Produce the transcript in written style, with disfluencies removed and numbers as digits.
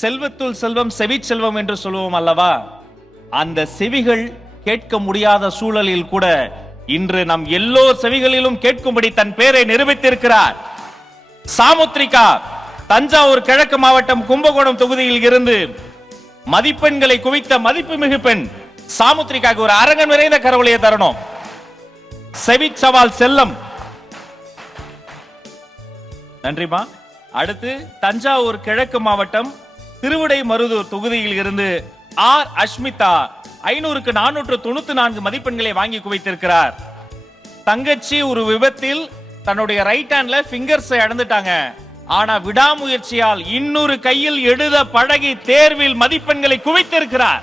செல்வத்துள் செல்வம் செவி செல்வம் என்று சொல்லுவோம் அல்லவா? அந்த செவிகள் கேட்க முடியாத சூழலில் கூட இன்று நம் எல்லோர் செவிகளிலும் கேட்கும்படி தன் பெயரை நிரூபித்திருக்கிறார். சாமுத்ரிகா தஞ்சாவூர் கிழக்கு மாவட்டம் கும்பகோணம் தொகுதியில் இருந்து மதிப்பெண்களை குவித்த மதிப்புமிகு பெண் சாமுத்ரிகாவுக்கு ஒரு அரங்கம் நிறைந்த கரவொலியை தரணும். செவி சவால் செல்லம். நன்றிமா. அடுத்து தஞ்சாவூர் கிழக்கு மாவட்டம் திருவிடை மருதூர் தொகுதியில் இருந்து ஆர் அஷ்மிதா 500க்கு 494 மதிப்பெண்களை வாங்கி குவித்திருக்கிறார். தங்கச்சி ஒரு விபத்தில் தன்னுடைய ரைட் ஹேண்ட்ல பிங்கர்ஸை இழந்துட்டாங்க. ஆனா விடாமுயற்சியால் இன்னொரு கையில் எழுத பழகி தேர்வில் மதிப்பெண்களை குவித்திருக்கிறார்.